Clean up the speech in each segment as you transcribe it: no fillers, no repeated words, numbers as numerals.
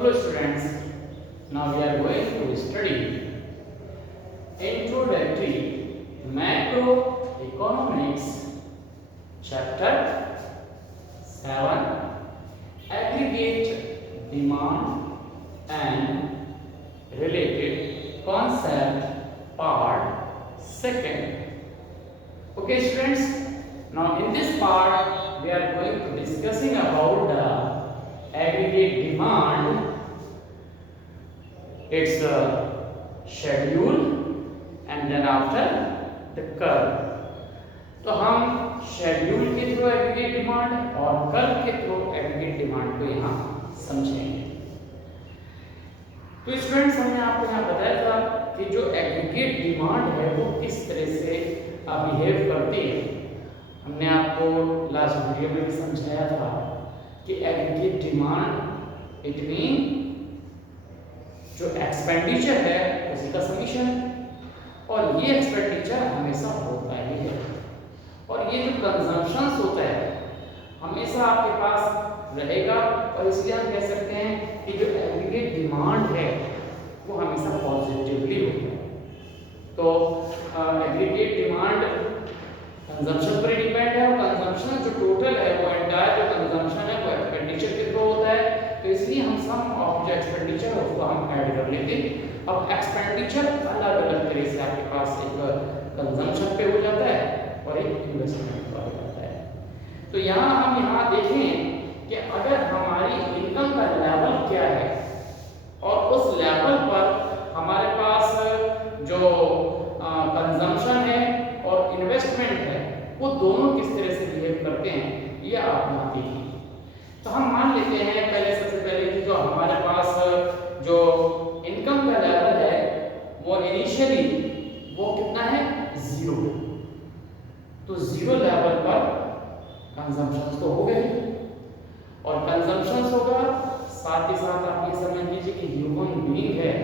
Hello students, now we are going to study Introductory Macroeconomics Chapter 7 Aggregate Demand and Related Concept Part 2nd. Okay students, now in this part we are going to discussing about the aggregate demand, its schedule and then after the curve. तो हम schedule के through aggregate demand और curve के through aggregate demand को यहाँ समझेंगे। तो students हमने आपको यहाँ बताया था कि जो एग्रीगेट डिमांड है वो किस तरह से बिहेव करती है। हमने आपको लास्ट वीडियो में भी समझाया था कि एग्रीगेट डिमांड इट मीन जो एक्सपेंडिचर है उसी का समीशन, और ये एक्सपेंडिचर हमेशा होता ही है, और ये जो कंजम्पशंस होता है हमेशा आपके पास रहेगा, और इसलिए हम कह सकते हैं कि जो एग्रीगेट डिमांड है वो हमेशा पॉजिटिवली होता है। तो एग्रीगेट डिमांड कंजम्पशन पर डिपेंड है, और कंजम्पशन जो टोटल है वो एंटायर जो कंजम्पशन है वो एक्सपेंडिचर के थ्रू होता है। तो इसलिए हम सम ऑफ जो एक्सपेंडिचर है उसको हम ऐड कर लेते हैं। अब एक्सपेंडिचर अलग अलग तरह से आपके पास एक कंजम्पशन पे हो जाता है और एक इन्वेस्टमेंट पर हो जाता है। तो यहाँ हम देखें कि अगर हमारी इनकम का लेवल क्या है और उस लेवल पर हमारे पास जो कंजम्पशन है और इन्वेस्टमेंट है वो दोनों किस तरह से बिहेव करते हैं, ये आप यहाँ देखिए। तो हम मान लेते हैं पहले सबसे पहले कि जो हमारे पास जो इनकम का लेवल है वो इनिशियली वो कितना है, 0। तो 0 लेवल पर कंजम्पशन तो हो गए, और कंजम्पशन होगा साथ ही साथ आप ये समझ लीजिए कि ह्यूमन बीइंग है,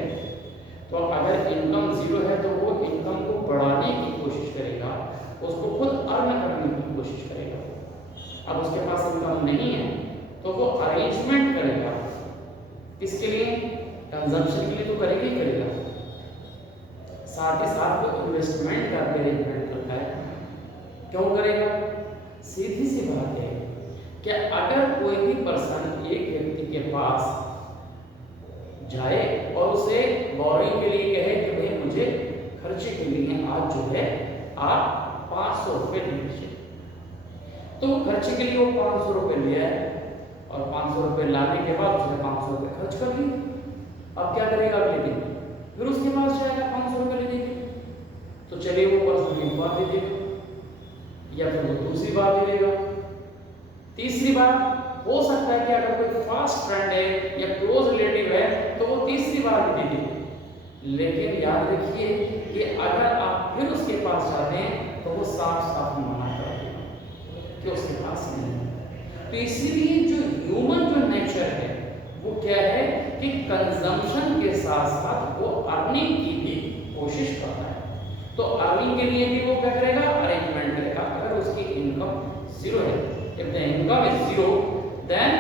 तो अगर इनकम 0 है तो वो इनकम को बढ़ाने की कोशिश करेगा, उसको खुद अर्न करने की कोशिश करेगा। अब उसके पास इनकम नहीं है तो वो अरेंजमेंट करेगा, किसके लिए, कंजम्पशन के लिए तो करेगा ही करेगा, साथ ही साथ वो इन्वेस्टमेंट का अरेंजमेंट करता है। क्यों करेगा, सीधी सी बात है कि अगर कोई भी पर्सन एक व्यक्ति के पास जाए और उसे बोरिंग के लिए कहे कि भाई मुझे खर्चे के लिए आज जो है आप 500 रुपये दीजिए, तो वो खर्चे के लिए वो 500 रुपये लिया है, और 500 रुपये लाने के बाद उसने 500 रुपये खर्च कर लिए। अब क्या करेगा अगले दिन, फिर उसके पास जाएगा 500 रुपये लेने के लिए, तो चलिए वो पर्सन एक बार दे देगा, या फिर वो दूसरी बार दे देगा, तीसरी बार हो सकता है कि अगर कोई फास्ट फ्रेंड है या क्लोज रिलेटिव है तो वो तीसरी बार भी दे देगा। लेकिन याद रखिए कि अगर आप फिर उसके पास जाते हैं तो वो साफ साफ मना कर देगा कि उसके पास नहीं है। तो इसीलिए जो ह्यूमन जो नेचर है वो क्या है कि कंजम्पशन के साथ साथ वो अर्निंग की भी कोशिश करता है। तो अर्निंग के लिए भी वो क्या करेगा, अरेंजमेंट करेगा। अगर उसकी इनकम 0 है, if the income is 0 then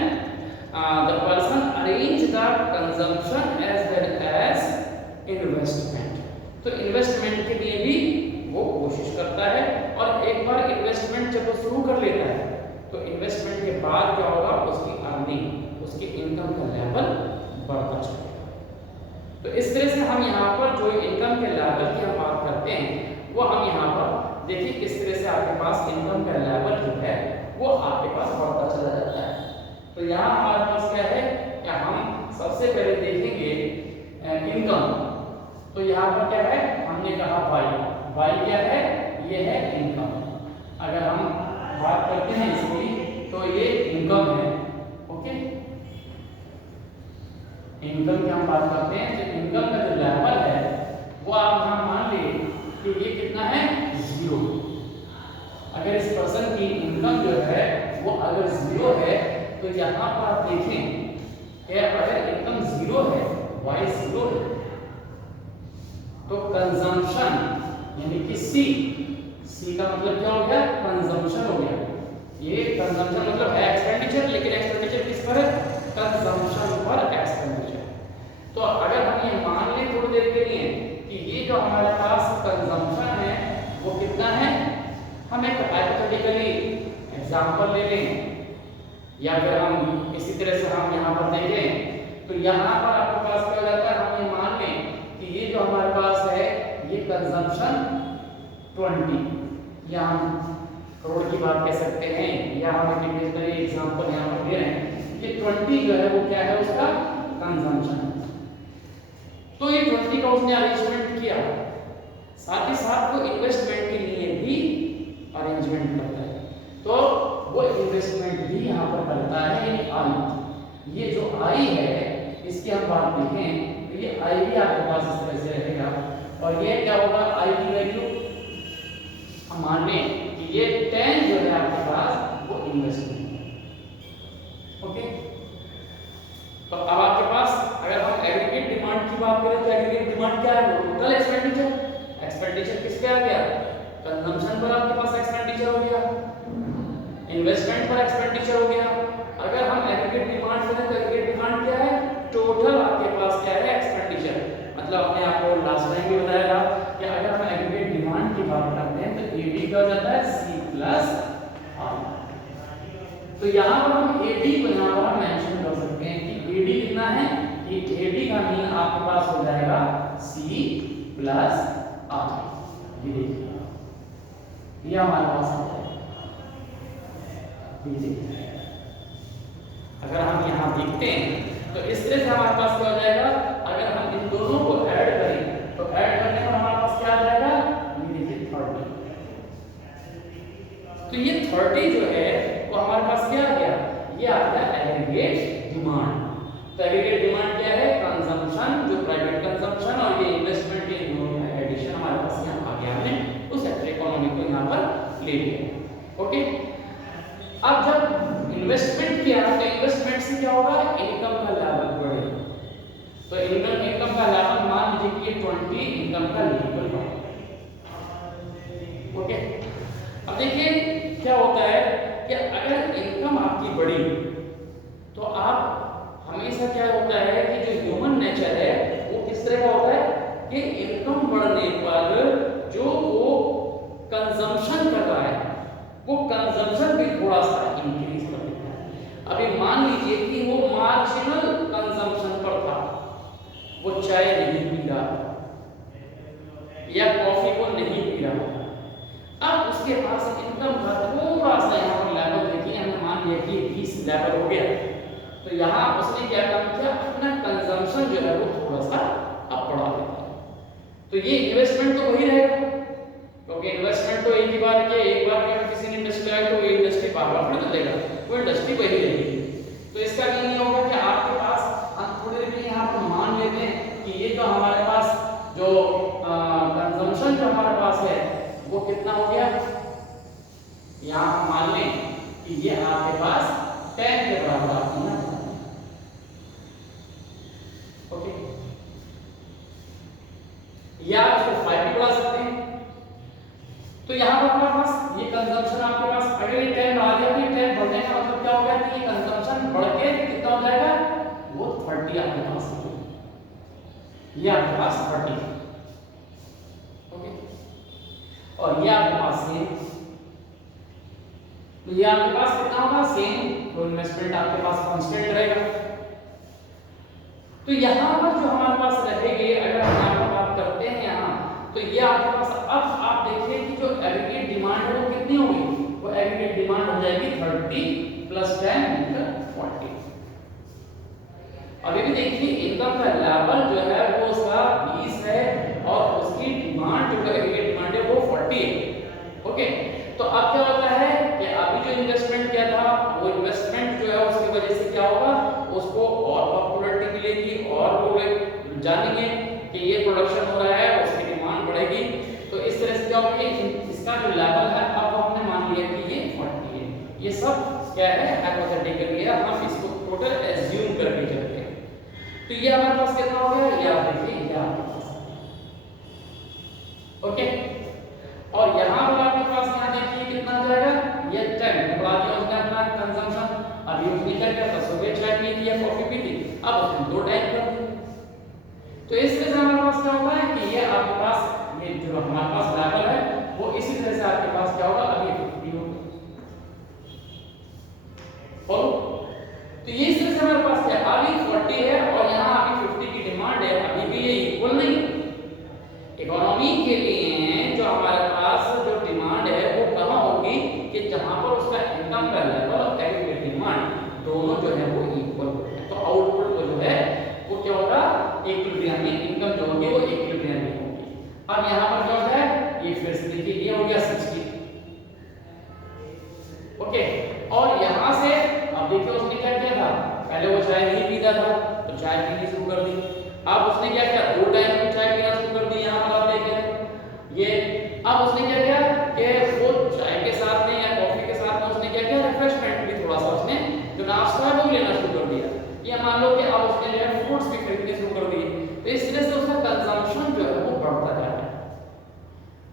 the person arrange the consumption as well as investment। तो इन्वेस्टमेंट के लिए भी वो कोशिश करता है, और एक बार इन्वेस्टमेंट जब वो शुरू कर लेता है तो इन्वेस्टमेंट के बाद क्या होगा, उसकी अर्निंग, उसकी इनकम का लेवल बढ़ता चलेगा। तो इस तरह से हम यहाँ पर जो इनकम के लेवल की हम बात करते हैं वो हम यहाँ पर देखिए किस तरह से आपके पास इनकम का लेवल जो है वो आपके पास बढ़ता चला जाता है। तो यहाँ हमारे पास क्या है कि हम सबसे पहले देखेंगे इनकम। तो यहाँ पर क्या है, हमने कहा वाई क्या है, ये है इनकम। अगर हम बात करते हैं इसकी तो ये इनकम है, ओके। इनकम की हम बात करते हैं तो इनकम का जो लेवल है वो आप यहाँ मान ले कि ये कितना है, 0। अगर इस पर्सन की इनकम जो है वो अगर 0 है तो यहाँ पर आप देखें कि अगर इनकम 0 है, वाई 0 है, तो कंजम्पशन यानी कि सी का मतलब क्या हो गया, कंजम्पशन हो गया। ये कंजम्पशन मतलब है एक्सपेंडिचर, लेकिन एक्सपेंडिचर किस पर है, कंजम्पशन पर एक्सपेंडिचर। हाइपोथेटिकली एग्जांपल ले लें या फिर हम इसी तरह से हम यहाँ पर देखें, तो यहाँ पर आपके पास क्या हो जाता है, हम ये मान लें कि ये जो हमारे पास है ये कंजम्पशन 20, या हम करोड़ की बात कह सकते हैं, या हम एक इमेजिनरी एग्जांपल यहाँ पर दे रहे हैं, ये 20 जो है वो क्या है उसका कंजम्पशन। तो ये 20 का उसने अरेंजमेंट किया, साथ ही साथ वो इन्वेस्टमेंट के लिए भी अरेंजमेंट करता है, तो वो इन्वेस्टमेंट भी यहाँ पर करता है। आई, ये जो आई है इसकी हम बात देखें तो ये आई भी आपके पास इस तरह से रहेगा, और ये क्या होगा, आई की वैल्यू हम मान लें कि ये 10 जो है आपके पास वो इन्वेस्टमेंट है। ओके, तो अब आपके पास अगर हम एग्रीगेट डिमांड की बात करें तो एग्रीगेट डिमांड क्या है, वो टोटल एक्सपेंडिचर। एक्सपेंडिचर किस पे आ गया, कंजम्पशन पर आपके पास एक्सपेंडिचर हो गया, इन्वेस्टमेंट पर एक्सपेंडिचर हो गया। अगर हम एग्रीगेट डिमांड करें तो एग्रीगेट डिमांड क्या है, टोटल आपके पास क्या है, एक्सपेंडिचर। मतलब अपने आपको लास्ट टाइम भी बताया था कि अगर हम एग्रीगेट डिमांड की बात करते हैं तो एडी क्या हो जाता है, सी प्लस आर। तो यहाँ पर हम एडी को यहाँ पर हम मेंशन कर सकते हैं कि एडी कितना है, कि एडी का मीन आपके पास हो जाएगा सी प्लस आर। ये देखिए ये हमारे पास है, अगर हम यहाँ देखते हैं तो इस तरह से हमारे पास क्या हो जाएगा, अगर हम इन दोनों को ऐड करें तो ऐड करने पर हमारे पास क्या आ जाएगा, ये देखिए 30। तो ये 30 जो है वो हमारे पास क्या आ गया, ये आ गया एग्रीगेट डिमांड। तो एग्रीगेट डिमांड क्या है, कंजम्पशन, जो प्राइवेट कंजम्पशन और ये इन्वेस्टमेंट के दोनों का एडिशन हमारे पास यहाँ आ गया, हमने उस सेक्टर इकोनॉमी को यहाँ पर ले लिया। ओके, अब जब इन्वेस्टमेंट किया तो इन्वेस्टमेंट से क्या होगा, इनकम का लेवल बढ़ेगा। तो इनकम का लेवल मान लीजिए कि 20 इनकम का लेवल बढ़ा। ओके, अब देखिए क्या होता है कि अगर इनकम आपकी बढ़ी तो आप हमेशा क्या होता है कि जो ह्यूमन नेचर है वो किस तरह का होता है कि इनकम बढ़ने पर जो वो कंजम्पशन कर रहा है वो कंजम्पशन भी थोड़ा सा इंक्रीज कर देता है। अभी मान लीजिए कि वो मार्जिनल कंजम्पशन पर था, वो चाय नहीं पी रहा या कॉफी को नहीं पी रहा, अब उसके पास इनकम का थोड़ा सा यहाँ पर लेवल देखिए, हमने मान लिया कि 20 लेवल हो गया, तो यहाँ उसने क्या काम किया, अपना कंजम्पशन जो है वो थोड़ा सा अप बढ़ा देता है। तो ये इन्वेस्टमेंट तो वही रहेगा, क्योंकि इन्वेस्टमेंट तो एक ही बार के एक बार अगर किसी ने इंडस्ट्री लगाई तो वो इंडस्ट्री बार बार फिर देगा, वो इंडस्ट्री वही रहेगी। तो इसका मतलब ये होगा कि आपके पास हम थोड़ी देर के लिए यहाँ पर मान लेते हैं कि ये जो हमारे पास जो कंजम्पशन जो हमारे पास है वो कितना हो गया, यहाँ हम मान लें कि ये आपके पास 10 के बराबर आपको ना। ओके, या इसको 5 भी बढ़ा सकते हैं। तो यहाँ पर हमारे पास ये कंजम्पशन आपके पास अगर ये 10 बढ़ा दिया तो ये 10 बढ़ने का मतलब क्या हो गया कि ये कंजम्पशन बढ़ के कितना हो जाएगा, वो 30 आपके पास हो गया, ये आपके पास 30। ओके, और ये आपके पास सेम, तो ये आपके पास कितना होगा सेम, तो इन्वेस्टमेंट आपके पास कांस्टेंट रहेगा। तो यहाँ पर जो हमारे पास रहेगी, अगर हम यहाँ पर बात करते हैं यहाँ, तो ये आपके पास अब आप देखिए कि जो एग्रीगेट डिमांड है वो कितनी होगी, वो एग्रीगेट डिमांड हो जाएगी 30 + 10 × 40। अभी भी देखिए इनकम का लेवल जो है वो उसका 20 है और उसकी डिमांड जो एग्रीगेट डिमांड है वो 40 है। ओके, तो अब क्या होता है कि अभी जो इन्वेस्टमेंट किया था वो इन्वेस्टमेंट जो है उसकी वजह से क्या होगा, उसको और पॉपुलैरिटी मिलेगी और लोग जानेंगे कि ये प्रोडक्शन हो रहा है, उसकी डिमांड बढ़ेगी। तो इस तरह से क्या होगा, इसका जो लेवल है अब हमने मान लिया कि ये 40 है। ये सब क्या है, हाइपोथेटिकल है, हम इसको टोटल एज्यूम करके चलते हैं। तो ये हमारे पास कितना हो गया, ये आप देखिए ये आपके पास। ओके, और यहाँ पर आपके पास यहाँ देखिए कितना आ जाएगा, ये 10 बढ़ा दिया उसने अपना कंजम्पशन। अभी उसने क्या किया था, सुबह चाय पी थी या कॉफी पी थी, अब उसने 2 टाइम कर दिया। तो इस तरह से हमारे पास क्या होता है कि ये आपके पास ये जो हमारे पास लेवल है वो इसी तरह से आपके पास क्या होगा, अभी 50 40 है और यहाँ अभी 50 की डिमांड है, अभी भी ये इक्वल नहीं है। इकोनॉमी के लिए जो हमारे पास जो डिमांड है वो कहाँ होगी कि जहाँ पर उसका इनकम का लेवल और एग्रीगेट डिमांड दोनों जो है वो इक्वल होते हैं। तो आउटपुट को जो है वो क्या होगा, इक्विलिब्रियम में इनकम जो होगी वो इक्विलिब्रियम में होगी। अब यहाँ पर क्या होता है, ये फिर से देखिए ये हो गया 60, ओके। और यहाँ से अब देखिए उसने क्या किया था, पहले वो चाय नहीं पीता था तो चाय पीनी शुरू कर दी। अब उसने क्या किया, 2 टाइम में चाय पीना शुरू कर दी। यहाँ पर आप देखें ये, अब उसने क्या किया कि वो चाय के साथ में या कॉफी के साथ में उसने क्या किया, रिफ्रेशमेंट भी थोड़ा सा उसने जो नाश्ता है वो लेना शुरू कर दिया। या मान लो कि अब उसने जो है फ्रूट्स भी खरीदने शुरू कर दिए। तो इस तरह से उसका कंजम्पशन जो है वो बढ़ता जा रहा है,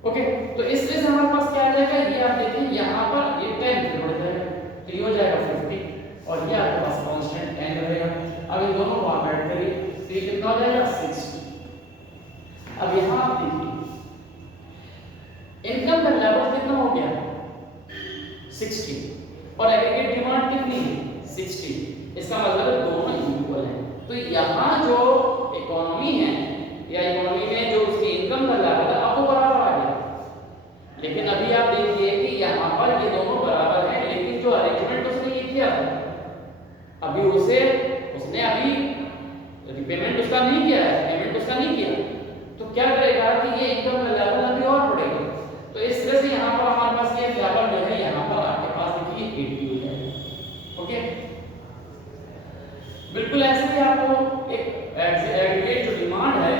ओके। तो इस तरह से हमारे पास क्या आ जाएगा, ये आप देखें यहाँ पर ये 10 जोड़ जाएगा तो ये हो जाएगा 50 और ये आपके पास कांस्टेंट 10 रहेगा। अब इन दोनों को आप ऐड करिए तो ये कितना हो जाएगा 60। अब यहाँ आप देखिए इनकम का लेवल कितना हो गया 60 और एग्रीगेट डिमांड कितनी है 60। इसका मतलब दोनों इक्वल हैं। तो यहाँ जो इकोनॉमी है या इकोनॉमी में जो उसकी इनकम का लेवल है आपको बराबर आ गया। लेकिन अभी आप देखिए कि यहाँ पर ये दोनों बराबर हैं, लेकिन जो अरेंजमेंट उसने ये किया अभी उसने अभी रिपेमेंट उसका नहीं किया है, पेमेंट उसका नहीं किया, तो क्या करेगा कि ये इनकम का लेवल अभी और बढ़ेगा। तो इस तरह से यहाँ पर हमारे पास ये लेवल जो है यहाँ पर आपके पास देखिए 80 हो जाएगा, ओके। बिल्कुल ऐसे ही आपको एक एग्रीगेट जो डिमांड है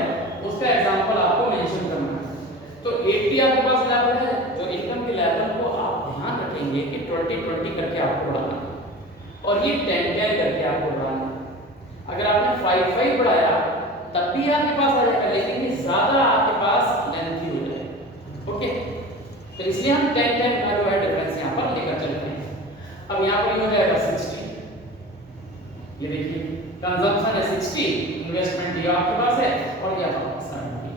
उसका एग्जांपल आपको मेंशन करना है। तो 80 आपके पास लेवल है, जो इनकम के लेवल को आप ध्यान रखेंगे कि 20-20 करके आपको बढ़ाना है और ये 10-10 करके आपको बढ़ाना है। अगर आपने 5-5 बढ़ाया तब भी आपके पास आ जाएगा, लेकिन ये ज्यादा आपके पास लेंथी हो जाएगा, ओके। तो इसलिए हम 10-10 का जो है डिफरेंस यहाँ पर लेकर चलते हैं। अब यहाँ पर हो जाएगा 60, ये देखिए कंजम्पशन है 60, इन्वेस्टमेंट ये आपके पास है और ये आपके पास 70।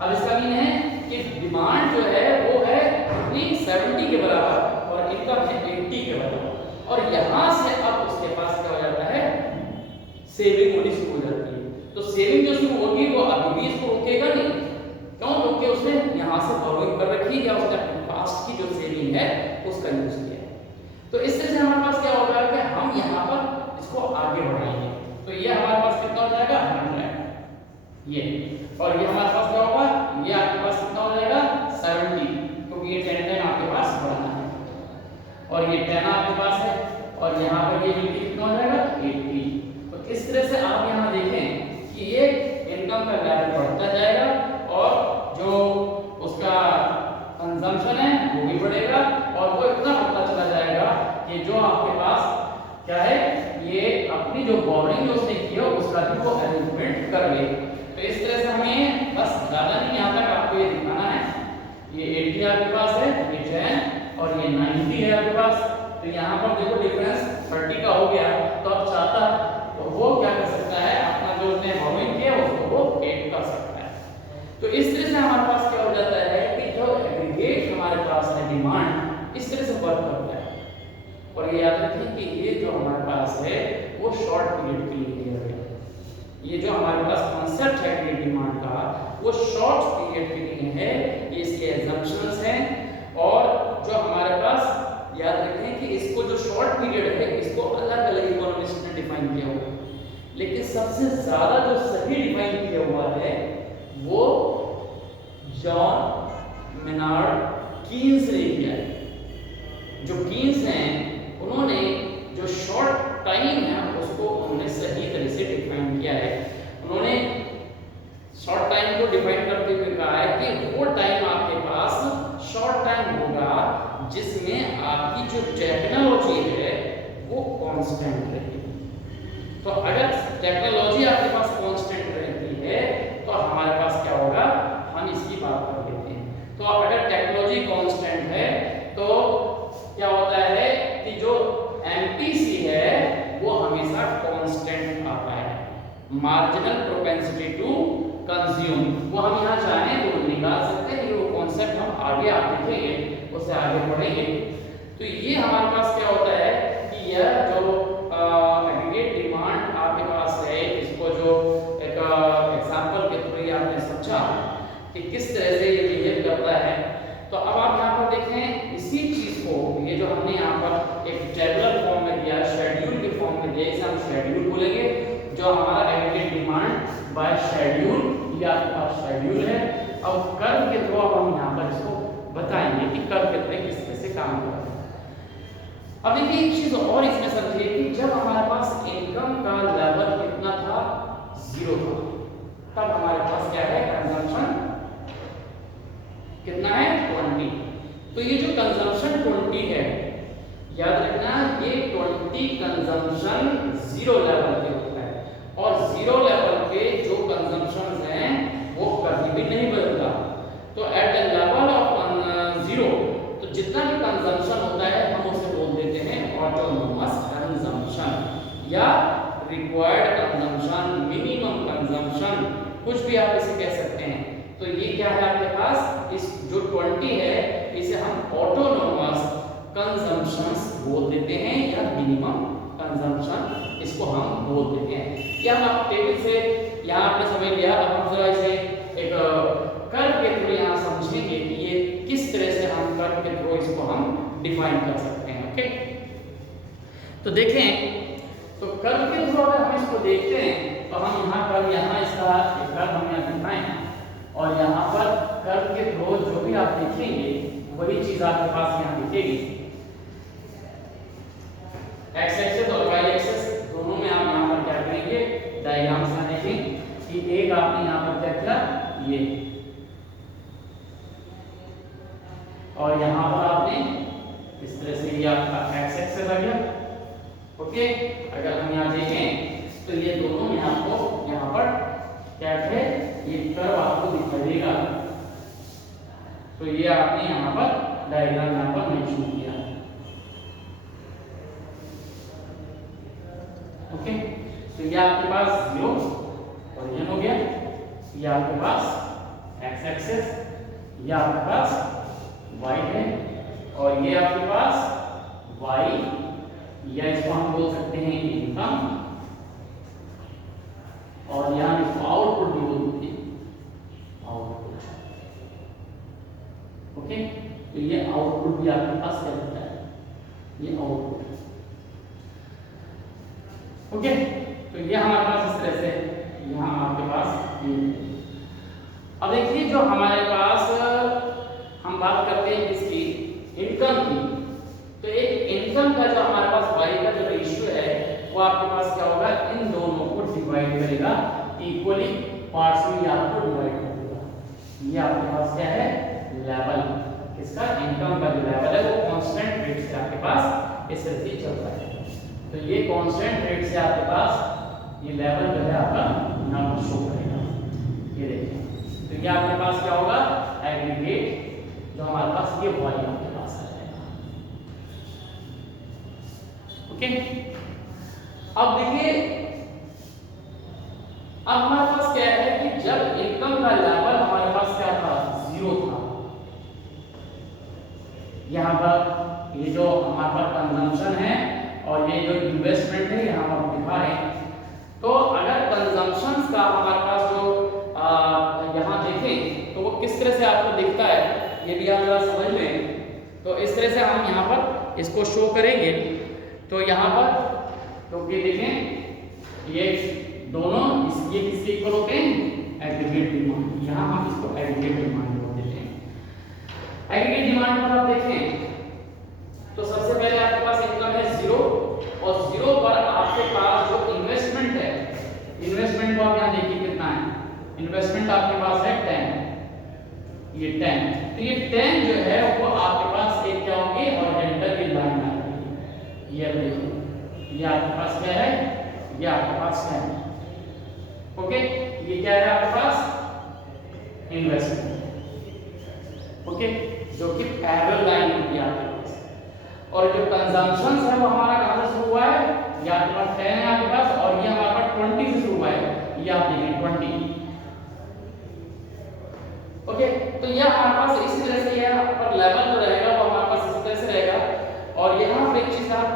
अब इसका मीन है कि डिमांड जो है वो है कितनी 70 के बराबर और इनकम है 80 के बराबर। और यहाँ से अब उसके पास क्या हो जाता है, सेविंग होनी शुरू हो जाती है। तो सेविंग जो शुरू होगी वो अभी भी इसको रोकेगा नहीं, क्यों, क्योंकि उसने यहाँ से बोरोइंग कर रखी या उसने अपने पास्ट की जो सेविंग है उसका यूज किया। तो इस तरह से हमारे पास क्या होगा कि हम यहाँ पर इसको आगे बढ़ाएंगे। तो ये हमारे पास कितना हो जाएगा 100 ये, और ये हमारे पास क्या होगा, ये आपके पास कितना हो जाएगा 70, क्योंकि ये 10-10 आपके पास बढ़ाना है और ये 10 आपके पास है और यहाँ पर ये मिलकर कितना हो जाएगा 80। तो इस तरह से आप यहाँ देखें कि ये इनकम का लेवल बढ़ता जाएगा और जो उसका कंजम्पशन है वो भी बढ़ेगा और वो इतना बढ़ता चला जाएगा कि जो आपके पास क्या है, ये अपनी जो बोरिंग जो उसने की है उसका भी वो अरेंजमेंट कर ले। तो इस तरह से हमें बस ज्यादा नहीं यहाँ तक आपको ये दिखाना है। ये 80 आपके पास है, ये 10 और ये 90 है आपके पास। तो यहाँ पर देखो डिफरेंस 30 का हो गया, तो अब चाहता तो वो क्या कर सकता है, अपना जो उसने बोरिंग किया उसको वो ऐड कर सकता है। तो इस तरह से हमारे पास क्या हो जाता है कि जो एग्रीगेट हमारे पास है डिमांड इस तरह से वर्क करता है। और ये याद रखें कि ये जो हमारे पास है वो शॉर्ट पीरियड के लिए है। ये जो हमारे पास कॉन्सेप्ट है एग्रीगेट डिमांड का वो शॉर्ट पीरियड के लिए है, ये इसके एजम्पशंस हैं। और जो हमारे पास याद रखें कि इसको जो शॉर्ट पीरियड है इसको अलग अलग इकोनॉमिस्ट ने डिफाइन किया हुआ है, लेकिन सबसे ज्यादा जो सही डिफाइन किया हुआ है वो जॉन मेनार्ड कीन्स ने किया है। जो कीन्स हैं उन्होंने जो शॉर्ट टाइम है उसको उन्होंने सही तरह से डिफाइन किया है। उन्होंने शॉर्ट टाइम को डिफाइन करते हुए कहा है कि वो टाइम आपके पास शॉर्ट टाइम होगा जिसमें आपकी जो टेक्नोलॉजी है वो कांस्टेंट रहेगी। तो अगर टेक्नोलॉजी आपके पास कांस्टेंट रहती है तो हमारे पास क्या होगा, हम इसकी बात कर लेते हैं। तो अगर टेक्नोलॉजी कांस्टेंट है तो क्या होता है कि जो एमपीसी है वो हमेशा कांस्टेंट आता है, मार्जिनल प्रोपेंसिटी टू कंज्यूम। वो हम यहाँ चाहें तो निकाल सकते हैं, ये वो कॉन्सेप्ट हम आगे आप देखेंगे, उससे आगे बढ़ेंगे। तो ये हमारे पास क्या होता है कि यह जो एग्रीगेट डिमांड आपके पास है हमने यहाँ पर एक टेबुलर फॉर्म में दिया, शेड्यूल के फॉर्म में दिया, इसे हम शेड्यूल बोलेंगे। जो हमारा एग्रीगेट डिमांड बाय शेड्यूल, ये आपके पास शेड्यूल है। अब कर्व के थ्रू अब हम यहाँ पर इसको बताएंगे कि कर्व के थ्रू किस तरह से काम करता है। अब देखिए एक चीज और इसमें समझिए कि जब हमारे पास इनकम का लेवल कितना था, 0 था, तब हमारे पास क्या है, कंजम्पशन कितना है, 20। तो ये जो कंजम्पशन 20 है, याद रखना ये 20 कंजम्पशन 0 लेवल पे होता है, और 0 लेवल पे जो कंजम्पशन हैं वो कभी भी नहीं बदलता। तो एट द लेवल ऑफ 0, तो जितना भी कंजम्पशन होता है हम उसे बोल देते हैं ऑटोनोमस कंजम्पशन या रिक्वायर्ड कंजम्पशन, मिनिमम कंजम्पशन, कुछ भी आप इसे कह सकते हैं। तो ये क्या है आपके पास, इस जो 20 है इसे हम ऑटोनोमस कंजम्पशंस बोल देते हैं या मिनिमम कंजम्पशन इसको हम बोल देते हैं। क्या हम आप टेबल से यहाँ आपने समझ लिया। अब हम जरा इसे एक कर्व के थ्रू यहाँ समझेंगे कि ये किस तरह से हम कर्व के थ्रू इसको हम डिफाइन कर सकते हैं। ओके, तो देखें, तो कर्व के थ्रू अगर हम इसको देखते हैं तो हम यहाँ पर इसका एक कर्व हम यहाँ दिखाएं, और यहाँ पर कर्व के थ्रू जो भी आप देखेंगे वही चीज आपके पास यहाँ दिखेगी। एक्स एक्सिस और वाई एक्सिस दोनों में आप यहाँ पर क्या करेंगे, डायग्राम से देखें कि एक आपने यहाँ पर क्या किया, ये, और यहाँ पर आपने इस तरह से ये आपका एक्स एक्सिस आ गया। ओके, अगर हम यहाँ देखें तो ये दोनों में आपको यहाँ पर क्या है, ये कर्व आपको दिखाई देगा। तो ये आपने यहाँ पर डायग्राम यहाँ पर मेंशन किया। ओके, तो ये आपके पास 0 ओरिजिन हो गया, ये आपके पास एक्स एक्सिस, ये आपके पास वाई है, और ये आपके पास वाई, या इसको हम बोल सकते हैं इनकम, और यहाँ इसको आउटपुट भी बोलते हैं, आउटपुट। ओके, तो ये आउटपुट भी आपके पास क्या होता है, ये आउटपुट। ओके, तो ये हमारे पास इस तरह से यहाँ आपके पास ये। अब देखिए जो हमारे पास हम बात करते हैं इसकी इनकम की, तो एक इनकम का जो हमारे पास वाई का जो रेशियो है वो आपके पास क्या होगा, इन दोनों को डिवाइड करेगा इक्वली पार्ट्स में, आपको डिवाइड कर देगा। ये आपके पास क्या है, लेवल, इसका इनकम का जो लेवल है वो कांस्टेंट रेट से आपके पास इस तरह से चलता है। तो ये कांस्टेंट रेट से आपके पास ये लेवल जो है आपका यहाँ पर शो करेगा। ये देखिए, तो ये आपके पास क्या होगा, एग्रीगेट जो हमारे पास ये वाई आपके पास आ जाएगा। ओके, अब देखिए, अब हमारे पास क्या है कि जब इनकम का लेवल हमारे पास क्या था, 0 था, यहाँ पर ये जो हमारे पास कंजम्पशन है और ये जो इन्वेस्टमेंट है यहाँ पर दिखा है। तो अगर कंजम्पशंस का हमारे पास जो यहाँ देखें तो वो किस तरह से आपको दिखता है, ये भी आप जरा समझ लें। तो इस तरह से हम यहाँ पर इसको शो करेंगे। तो यहाँ पर तो ये देखें, ये दोनों ये किसके इक्वल होते हैं, एग्रीगेट डिमांड। यहाँ हम इसको एग्रीगेट डिमांड बोल देते हैं। एग्रीगेट डिमांड पर आप देखें तो सबसे पहले आपके पास इनकम है 0, और 0 पर आपके पास जो इन्वेस्टमेंट है, इन्वेस्टमेंट को आप यहाँ देखिए कितना है, इन्वेस्टमेंट आपके पास है 10, ये 10। तो ये 10 जो है वो आपके पास एक क्या होगी, हॉरिजॉन्टल की लाइन आ रही है। ये देखिए, ये आपके पास क्या है, ये आपके पास क्या है, ओके, ये क्या है आपके पास, इन्वेस्टमेंट। ओके, जो कि पैरेलल लाइन होती है आपके पास। और जो कंजम्पशंस है वो हमारा कहां से शुरू हुआ है, ये आपके पास 10 है आपके पास, और ये हमारे पास 20 से शुरू हुआ है, ये आप देखें 20। ओके, तो ये हमारे पास इसी तरह से यहाँ पर लेवल जो रहेगा वो हमारे पास इस तरह से रहेगा। और यहाँ पे एक चीज आप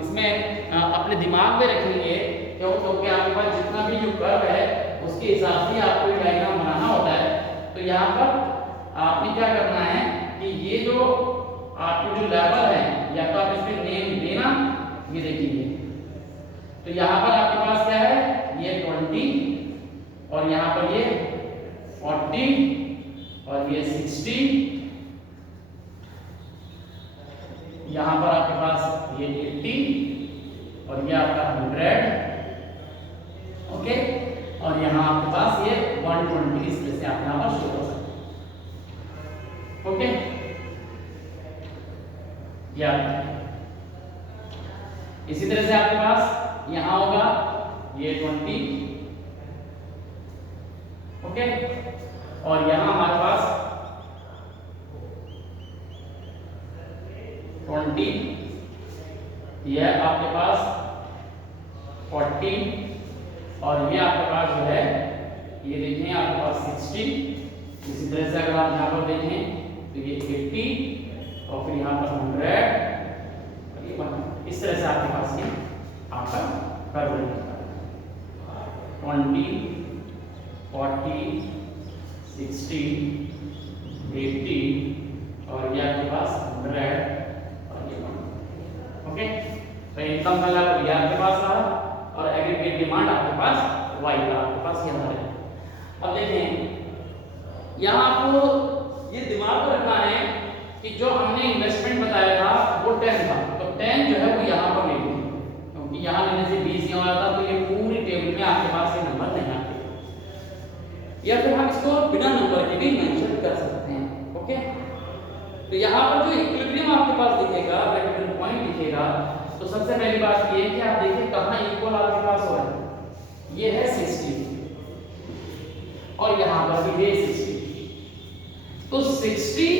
इसमें अपने दिमाग में रखेंगे, क्योंकि आपके पास जितना भी जो कर्व है उसके हिसाब से आपको ये डायग्राम बनाना होता है। तो यहाँ पर आपने क्या करना है कि ये जो आपके जो लेवल है ये देखिए, तो यहाँ पर आपके पास क्या है, ये 20 और यहाँ पर ये 40 और ये 60, यहाँ पर आपके पास ये 80 और ये आपका 100, ओके, और यहाँ आपके पास ये 120, इस तरह से आप यहाँ पर शो कर सकते हैं, ओके। इसी तरह से आपके पास यहाँ होगा ये 20, ओके, और यहाँ हमारे पास 20, यह आपके पास 40 और ये आपके पास जो है ये देखें आपके पास 60। इसी तरह से अगर आप यहाँ पर देखें तो ये 80 और फिर यहाँ पर 100 और ये 100, इस तरह से आपके पास ये आपका कर्व रहेगा 20, 40, 60, 80 और ये आपके पास 100 और ये 100, ओके। तो इनकम का लेवल ये आपके पास रहा और एग्रीगेट डिमांड आपके पास वाई का आपके पास यहाँ है। अब देखें यहाँ आपको ये दिमाग में रखना है कि जो हमने इन्वेस्टमेंट बताया था वो 10 था, तो 10 जो है वो यहाँ पर ले लीजिए, क्योंकि यहाँ लेने से 20 यहाँ आता तो ये पूरी टेबल में आपके पास ये नंबर नहीं आते, या फिर हम इसको बिना नंबर के भी मेंशन कर सकते हैं, ओके। तो यहाँ पर जो इक्विलिब्रियम आपके पास दिखेगा, रेफरेंस पॉइंट दिखेगा, तो सबसे पहली बात ये है कि आप देखिए कहाँ इक्वल आपके पास हो रहा है, ये है 60 और यहाँ पर भी है 60, तो 60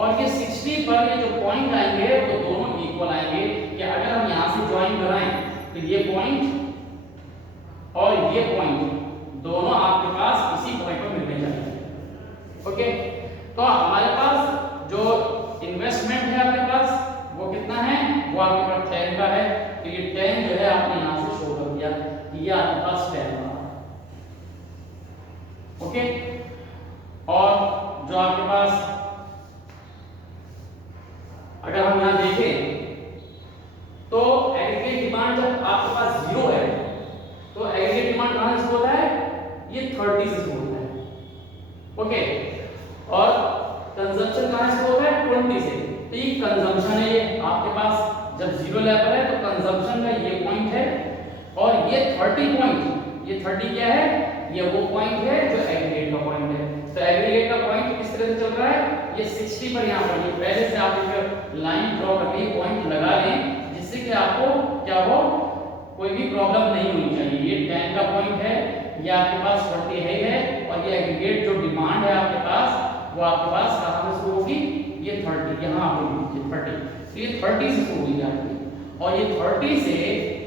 और ये 60 पर ये जो पॉइंट आएंगे तो दोनों इक्वल आएंगे कि अगर हम यहाँ से ज्वाइन कराएं तो ये पॉइंट और ये पॉइंट दोनों आपके पास इसी पॉइंट पर मिलने जाएंगे, ओके। तो हमारे पास जो इन्वेस्टमेंट है आपके पास वो कितना है, वो आपके पास 10 का है, तो ये 10 जो है आपने यहाँ से शो कर दिया, ये आपके पास 10 का, ओके। और जो आपके पास अगर हम यहाँ देखें तो एग्रीगेट डिमांड जब आपके पास 0 है तो एग्रीगेट डिमांड कहां से होता है, ये 30 से होता है, ओके। और कंजम्पशन कहां से होता है, 20 से, तो ये कंजम्पशन है, ये आपके पास जब 0 लेवल है तो कंजम्पशन का ये पॉइंट है और ये 30 पॉइंट, ये 30 क्या है, ये वो पॉइंट है जो एग्रीगेट का पॉइंट है। तो एग्रीगेट का पॉइंट किस तरह से चल रहा है, ये 60 पर यहाँ पर ये पहले से आप एक लाइन ड्रॉ करके पॉइंट लगा लें जिससे कि आपको क्या हो, कोई भी प्रॉब्लम नहीं होनी चाहिए। ये 10 का पॉइंट है, ये आपके पास 40 है और ये एग्रीगेट जो डिमांड है आपके पास वो आपके पास कहां से शुरू होगी, ये 30, यहाँ आप लिखिए 30, तो ये 30 से शुरू होगी आपकी, और ये 30 से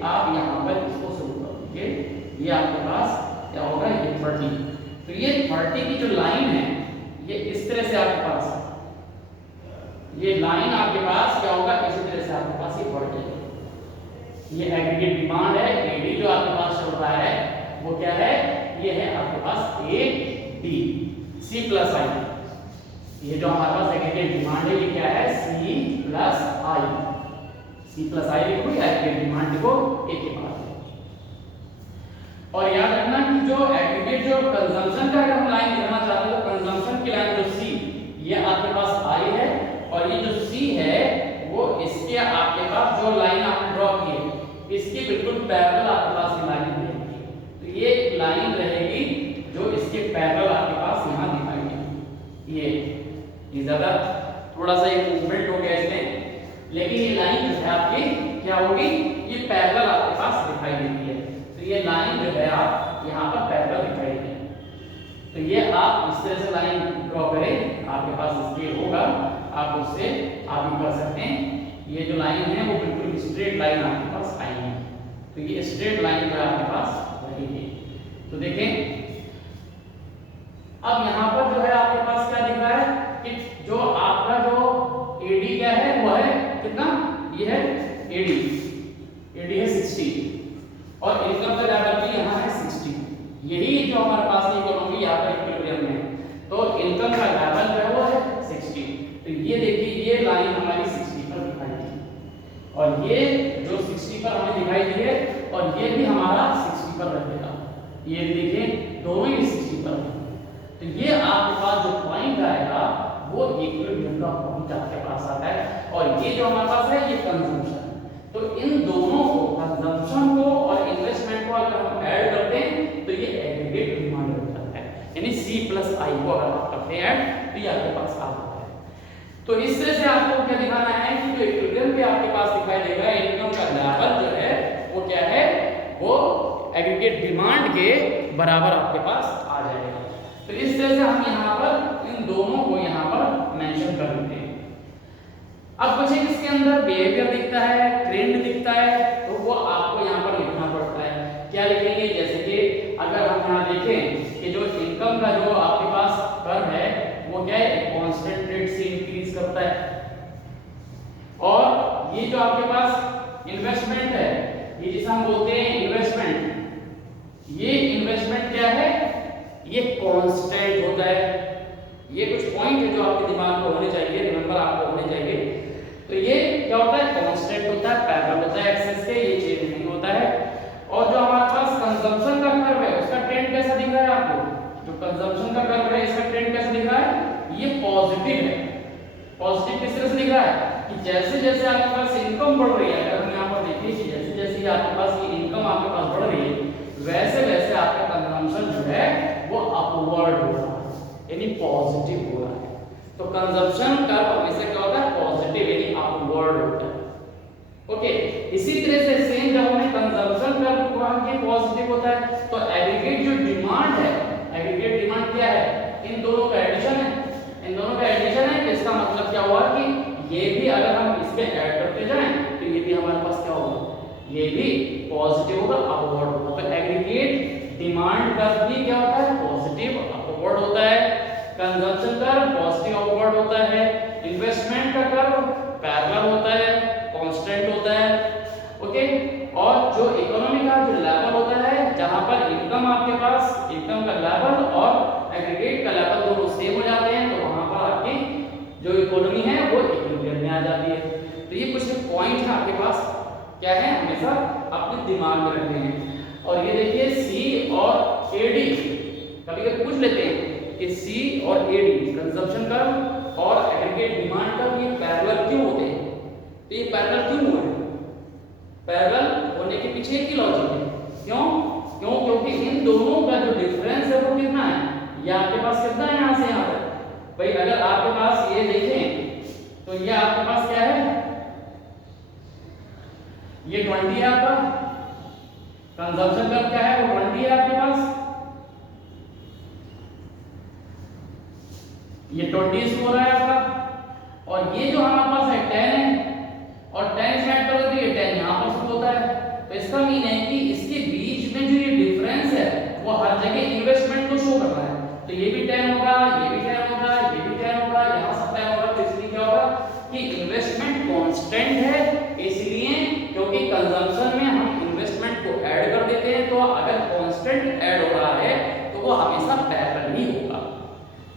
आप यहाँ पर इसको शुरू कर दीजिए, ये आपके पास क्या होगा, ये 30, तो ये 30 की जो लाइन है ये इस तरह से आपके पास, ये लाइन आपके पास क्या होगा, इसी तरह से आपके पास ये बढ़ जाएगी। ये एग्रीगेट डिमांड है, एडी जो आपके पास चल रहा है वो क्या है, ये है आपके पास AD C प्लस आई, ये जो हमारे पास एग्रीगेट डिमांड है ये क्या है, C प्लस आई लिखो, एग्रीगेट डिमांड लिखो एक के बाद। और याद रखना कि जो एग्रीगेट जो कंजम्पशन का अगर हम लाइन लिखना चाहते हैं तो कंजम्पशन की लाइन जो C ये आपके पास I है और ये जो C है वो इसके आपके पास जो लाइन आपने ड्रॉ की है इसके बिल्कुल पैरेलल आपके पास ये लाइन रहेगी, तो ये लाइन रहेगी जो इसके पैरेलल आपके पास यहाँ दिखाई देगी। ये ज्यादा थोड़ा सा एक मूवमेंट हो गया इसमें, लेकिन ये लाइन जो है आपकी क्या होगी, ये पैरेलल आपके पास दिखाई देती है, तो ये लाइन जो है आप यहाँ पर पैरेलल दिखाई देती है। तो ये आप इस तरह से लाइन ड्रॉ करें, आपके पास स्केल होगा, आप उससे आप भी कर सकते हैं। ये जो लाइन है वो बिल्कुल स्ट्रेट लाइन आपके पास आएगी, तो ये स्ट्रेट लाइन जो है आपके पास रहेगी। तो देखें अब यहाँ पर जो है आपके पास क्या दिख रहा है कि जो आपका जो AD क्या है वो है कितना, ये है AD है 60 और इनकम का लेवल भी यहाँ है 60, यही जो हमारे पास इकोनॉमी यहाँ पर इक्विलिब्रियम में, तो इनकम का लेवल जो है वो है 60, तो ये देखिए ये लाइन हमारी 60 पर दिखाई दी और ये जो 60 पर हमें दिखाई दिए और ये भी हमारा 60 पर रहेगा। ये देखिए दोनों ही 60 पर हैं। तो ये आपके पास जो पॉइंट आएगा वो इक्विलिब्रियम का पॉइंट आपके पास आता है। और ये जो हमारे पास है ये कंजम्पशन। तो इन दोनों को, कंजम्पशन को और इन्वेस्टमेंट को अगर हम ऐड करते हैं तो ये एग्रीगेट डिमांड हो जाता है, यानी C प्लस I को अगर आप करते हैं ऐड तो ये आपके पास आ जाता है। तो इस तरह से आपको क्या दिखाना है कि जो इक्विलिब्रियम पे आपके पास दिखाई देगा इनकम का लेवल जो है वो क्या है, वो एग्रीगेट डिमांड के बराबर आपके पास आ जाएगा। तो इस तरह से हम यहाँ पर इन दोनों को यहाँ पर मेंशन कर देते हैं। अब बचे किसके अंदर बिहेवियर दिखता है, ट्रेंड दिखता है, तो वो आपको यहाँ पर लिखना पड़ता है। क्या लिखेंगे, जैसे कि अगर हम यहाँ देखें कि जो इनकम का जो आपके पास कर्व है वो क्या है, कांस्टेंट रेट से इंक्रीज करता है। और ये जो आपके पास इन्वेस्टमेंट है, ये जिसे हम बोलते हैं इन्वेस्टमेंट, ये इन्वेस्टमेंट क्या है, ये कांस्टेंट होता है। ये कुछ पॉइंट है जो आपके दिमाग में होने चाहिए, रिमेंबर आपको होने चाहिए। तो ये क्या होता है, कांस्टेंट होता है, पैरेलल होता है एक्सिस के, ये चेंज नहीं होता है। और जो हमारे पास कंजम्पशन का कर्व है उसका ट्रेंड कैसा दिख रहा है आपको, जो कंजम्पशन का कर्व है इसका ट्रेंड कैसा दिख रहा है, ये पॉजिटिव है। पॉजिटिव किस तरह से दिख रहा है कि जैसे जैसे आपके पास इनकम बढ़ रही है, अगर हम यहाँ पर देखिए कि जैसे जैसे आपके पास ये इनकम आपके पास बढ़ रही है वैसे वैसे आपका कंजम्पशन जो है वो अपवर्ड हो रहा है, यानी पॉजिटिव हो रहा है। तो कंजम्पशन कर्व हमेशा क्या होता है, पॉजिटिव यानी अपवर्ड होता है। ओके, इसी तरह से सेम जब हमें कंजम्पशन कर्व हुआ कि पॉजिटिव होता है तो एग्रीगेट जो डिमांड है, एग्रीगेट डिमांड क्या है, इन दोनों का एडिशन है, इन दोनों का एडिशन है। इसका मतलब क्या हुआ कि ये भी अगर हम इसमें ऐड करते जाएं तो ये भी हमारे पास क्या होगा, ये भी पॉजिटिव होगा, अपवर्ड होगा। तो एग्रीगेट डिमांड कर्व भी क्या होता है, पॉजिटिव अपवर्ड होता है। कंजम्पशन कर्व पॉजिटिव अपवर्ड होता है। इन्वेस्टमेंट का कर्व पैरेलल होता है, कांस्टेंट होता है। ओके, और जो इकोनॉमी का जो लेवल होता है जहां पर इनकम आपके पास, इनकम का लेवल और एग्रीगेट का लेवल दोनों सेम हो जाते हैं तो वहां पर आपकी जो इकोनॉमी है वो इक्विलिब्रियम में आ जाती है। तो ये कुछ पॉइंट है आपके पास क्या है, हमेशा अपने दिमाग में रखने हैं। और ये देखिए C और AD कभी कभी पूछ लेते हैं कि C और AD कंजम्पशन कर्व और एग्रीगेट डिमांड कर्व ये पैरेलल क्यों होते हैं। तो ये पैरेलल क्यों हुए, पैरेलल होने के पीछे एक ही लॉजिक है। क्योंकि इन दोनों का जो डिफरेंस है वो कितना है, ये आपके पास कितना है यहाँ से यहाँ तक। भाई अगर आपके पास ये देखें तो ये आपके पास क्या है, ये 20 है आपका, कंजम्पशन कर्व क्या है वो 20 है आपके पास, ये 20 हो रहा है आपका। और ये जो हमारे पास है 10 है और 10 से ऐड करो तो ये 10 यहाँ पर शुरू होता है। तो इसका मीन है कि इसके बीच में जो ये डिफरेंस है वो हर जगह इन्वेस्टमेंट को शो कर रहा है। तो ये भी 10 होगा, ये भी 10 होगा, ये भी 10 होगा, यहाँ सब 10 होगा। तो इसलिए क्या होगा कि इन्वेस्टमेंट कांस्टेंट है, इसलिए क्योंकि कंजम्पशन में हम इन्वेस्टमेंट को ऐड कर देते हैं तो अगर कांस्टेंट ऐड हो रहा है तो वो हमेशा पैरेलल ही होगा।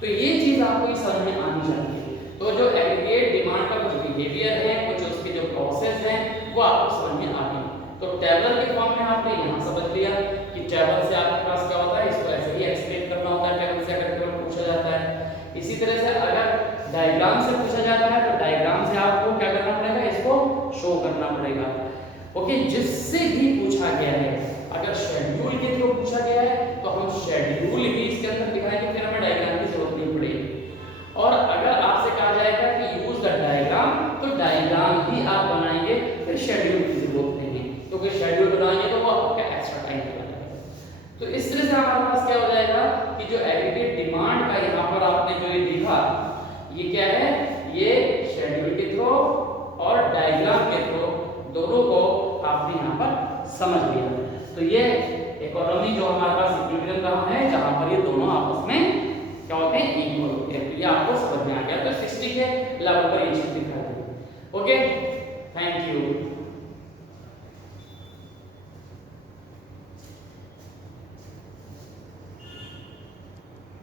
तो ये चीज आपको इस समझ में आनी चाहिए। तो जो एग्रीगेट डिमांड का कुछ बिहेवियर है, कुछ उसके जो प्रोसेस हैं वो आपको समझ में आ गई। तो टेबल के फॉर्म में आपने यहाँ समझ लिया कि टेबल से आपके पास क्या होता है, इसको ऐसे ही एक्सप्लेन करना होता है टेबल से अगर केवल पूछा जाता है। इसी तरह से अगर डायग्राम से पूछा जाता है तो डायग्राम से आपको क्या करना पड़ेगा, इसको शो करना पड़ेगा। ओके, जिससे भी पूछा गया है, अगर शेड्यूल के थ्रू पूछा गया है तो हम शेड्यूल ही इसके अंदर दिखाएंगे, फिर हमें डायग्राम की जरूरत नहीं पड़ेगी। और अगर आपसे कहा जाएगा कि यूज द डायग्राम तो डायग्राम ही आप बनाएंगे, फिर शेड्यूल की जरूरत नहीं है। तो कोई शेड्यूल बनाएंगे तो वो आपका एक्स्ट्रा टाइम लगेगा। तो इस तरह से हमारे पास क्या हो जाएगा कि जो एग्रीगेट डिमांड का यहाँ पर आपने जो ये दिखा, ये क्या है, ये शेड्यूल के थ्रू और डायग्राम के थ्रू दोनों को आपने यहाँ पर समझ लिया। तो ये इकोनॉमी जो हमारे पास इक्विलिब्रियम कहाँ है, जहाँ पर ये दोनों आपस में क्या होते हैं, इक्वल होते हैं। तो ये आपको समझ में आ गया। तो 60 के लेवल पर ये चीज दिखा दी। Okay, thank you.